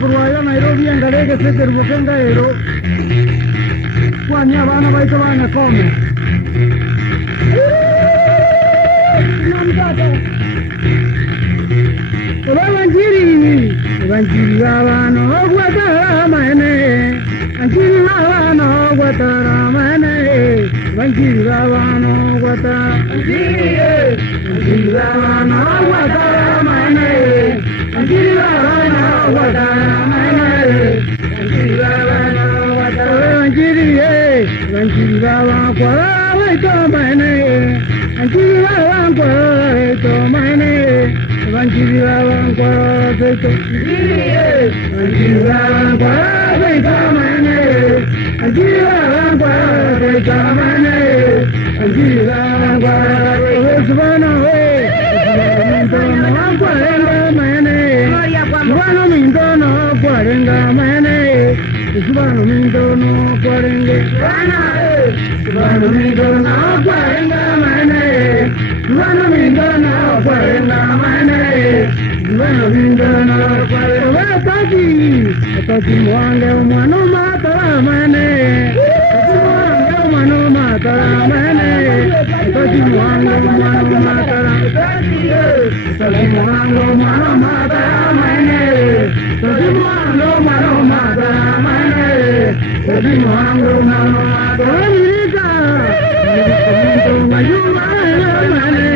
kurwaya Nairobi angalege seke rubokenga ero kwanya bana baito bana kome Evanjiri babano gwatara mane Anjiri babano gwatara mane Evanjiri babano gwatara Anjiri babano gwatara mane Anjiri babano gwatara mane Anjiri babano gwatara Anjiri babano gwatara waito mane Anjiri babano gwatara waito mane Anjiri babano gwatara waito Anjiri babano gwatara waito mane Anjiri babano gwatara waito mane Anjiri babano gwatara waito mane Subhano mintono kwarenga mane Subhano mintono kwarenga Subhano mintono kwarenga mane Subhano mintono kwarenga mane Subhano mintono kwarenga Atati mwange umwano matara mane Atati mwange umwano matara mane Atati mwange umwano matara Atati mwange umwano matara mane Atati mwange umwano matara mane Atati mwange umwano matara mirika Miriko mintonga yuwa mane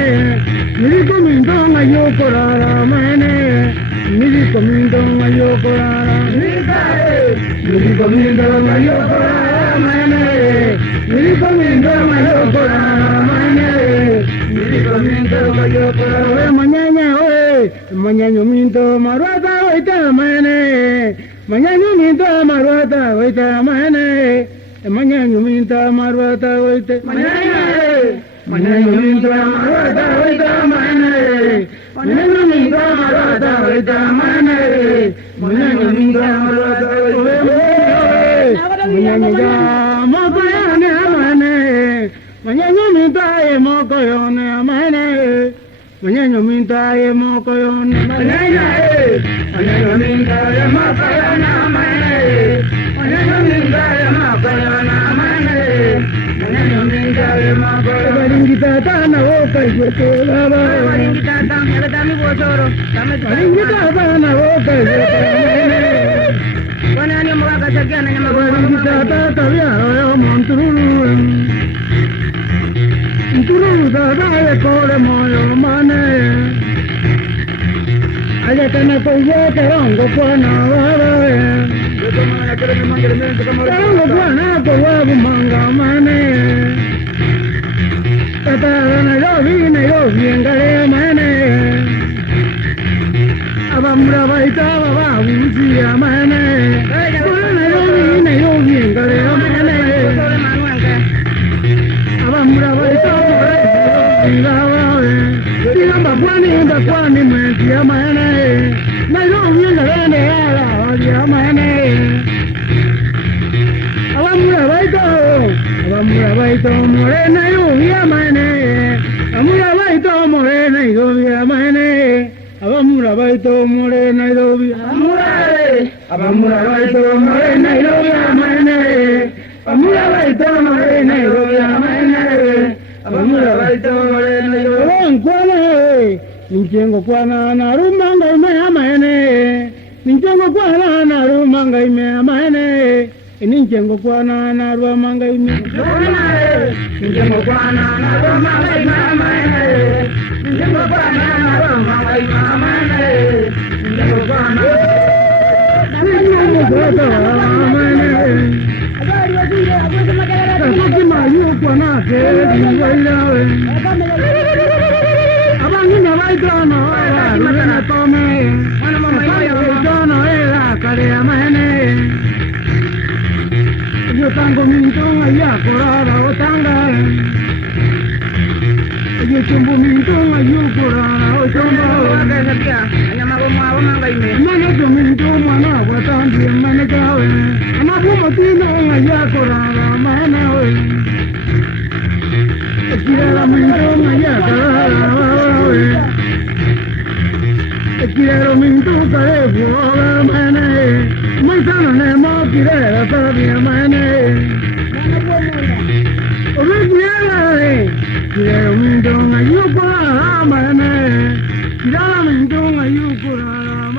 Miriko mintonga yukorara mane Miriko mintonga yukorara Miriko mintonga yukorara mane Miriko mintonga yukorara mane Miriko mintonga yukorara mane Manyanyo minto marwata waita mane Manyanyo minto marwata waita mane Manyanyo minto marwata waita Manyanyo minto marwata waita mane Manyanyo minto marwata waita mane Manyanyo minto marwata waita mane Manyanyo ya mokoyone mane Manyanyo minto e mokoyone mane Manyanyo minta ye mokoyone Manyanyo minta ye mokoyone Manyanyo minta ye mokoyone Manyanyo minta ye mokoyone Baringita tana woka yote baba Baringita tana ya dami bosoro Baringita tana woka yote Wana ni mwaka chakia na nyama Baringita tata ya yo monturulu Tururu dada ye kore moyo mane Aya kana koye karongo kwana wawe Karongo kwana koye manga mane Tata na yovi engare mane Abamura baita baba uziya mane Na yovi engare mane Abamura baita Kwani mwezi ya mane Nairobi ngalende ya mane Awamura baito more Nairobi ya mane Amura baito more Nairobi ya mane Awamura baito more Nairobi Awamura baito more Nairobi ya mane Amura baito more Nairobi ya mane Awamura baito more Nairobi Ninjengo kwana na rumanga ime mane Ninjengo kwana na rumanga ime mane Ninjengo kwana na rumanga ime Ninjengo kwana na rumanga ime mane Ninjengo kwana na rumanga ime mane Ninjengo kwana Kasuki mayu kwana kedi wailawe Abangina baitono luna tome Baitono kare amane Yo tango mintonga ya korara otanga Yo chumbu mintonga yo korara otomba Mana to mintonga na watambi mana kawe Amabumo tino ya korara mana we Kirara mintonga ya korara Kiraro mintonga ya korara mana Gira para mi amane. Obe gira gira mintong ayuko amane. Gira mintong ayuko.